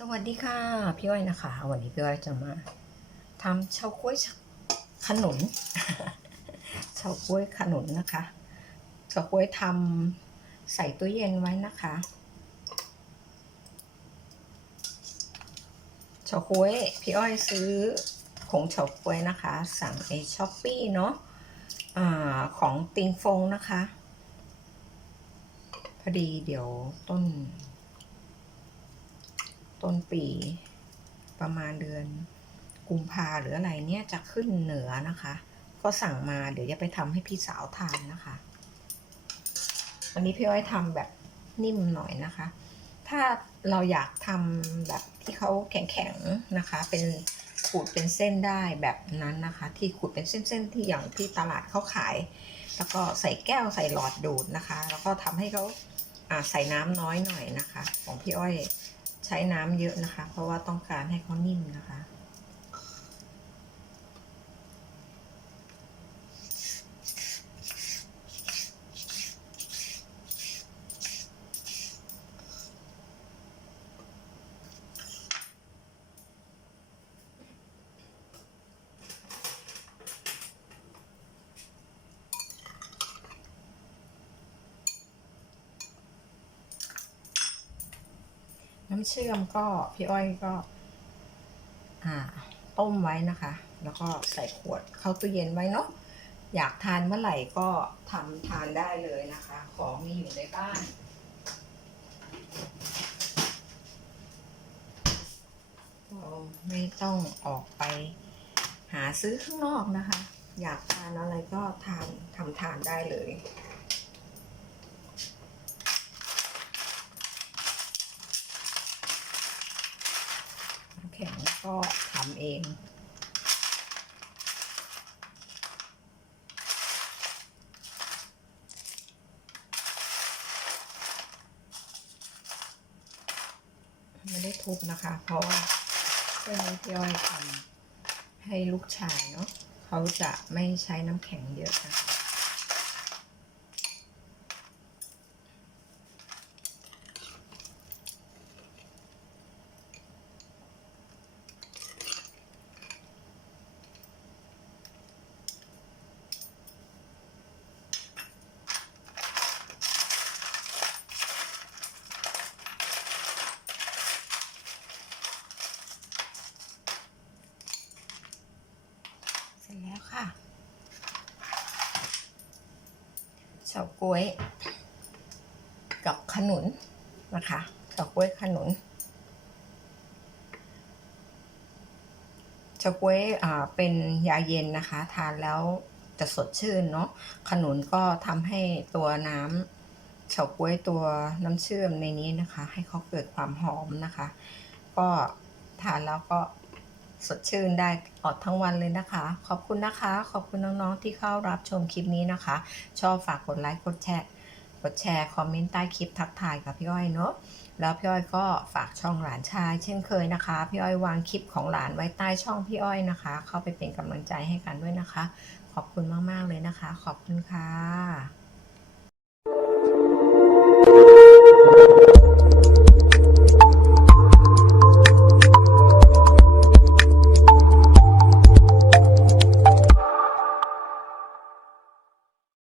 สวัสดีค่ะ พี่อ้อยนะคะ วันนี้พี่อ้อยจะมาทำเฉาก๊วยขนุนเฉาก๊วยขนุนนะคะเฉาก๊วยทำใส่ตู้เย็นไว้นะคะเฉาก๊วยพี่อ้อยซื้อผงเฉาก๊วยนะคะ สั่งในช้อปปี้เนาะอของติงฟงนะคะ พอดีเดี๋ยวต้น ต้นปีประมาณเดือนกุมภาหรืออะไรเนี่ยจะขึ้นเหนือนะคะ ก็สั่งมาเดี๋ยวจะไปทำให้พี่สาวทานนะคะ วันนี้พี่อ้อยทำแบบนิ่มหน่อยนะคะ ถ้าเราอยากทำแบบที่เขาแข็งๆนะคะ เป็นขูดเป็นเส้นได้แบบนั้นนะคะ ที่ขูดเป็นเส้นๆที่อย่างที่ตลาดเขาขาย แล้วก็ใส่แก้วใส่หลอดดูดนะคะ แล้วก็ทำให้เขาใส่น้ำน้อยหน่อยนะคะ ของพี่อ้อย ใช้น้ำเยอะนะคะ เพราะว่าต้องการให้เขานิ่มนะคะ น้ำเชื่อมก็พี่อ้อยก็ อ่า ต้มไว้นะคะ แล้วก็ใส่ขวดเข้าตู้เย็นไว้เนาะอยากทานเมื่อไหร่ก็ทำทานได้เลยนะคะ ของมีอยู่ในบ้านเราไม่ต้องออกไปหาซื้อข้างนอกนะคะ อยากทานอะไรก็ทานทำทานได้เลย น้ำแข็ง ก็ทำเอง ไม่ได้ทุบนะคะ เพราะว่าเพื่อนนี้พี่อ้อยทำให้ลูกชายเนาะเขาจะไม่ใช้น้ำแข็งเยอะนะคะ เสร็จแล้วค่ะเฉาก๊วย กับขนุนนะคะเฉาก๊วยขนุนเฉาก๊วยอ่าเป็นยาเย็นนะคะ ทานแล้วจะสดชื่นเนาะขนุนก็ทำให้ตัวน้ำเฉาก๊วยตัวน้ำเชื่อมในนี้นะคะ ให้เขาเกิดความหอมนะคะ ก็ทานแล้วก็ สดชื่นได้ตลอดทั้งวันเลยนะคะ ขอบคุณนะคะ ขอบคุณน้องๆที่เข้ารับชมคลิปนี้นะคะ ชอบฝากกดไลค์กดแชร์กดแชร์คอมเมนต์ใต้คลิปทักทายกับพี่อ้อยเนาะแล้วพี่อ้อยก็ฝากช่องหลานชาย เช่นเคยนะคะ พี่อ้อยวางคลิปของหลานไว้ใต้ช่องพี่อ้อยนะคะ เข้าไปเป็นกำลังใจให้กันด้วยนะคะ ขอบคุณมากๆเลยนะคะ ขอบคุณค่ะ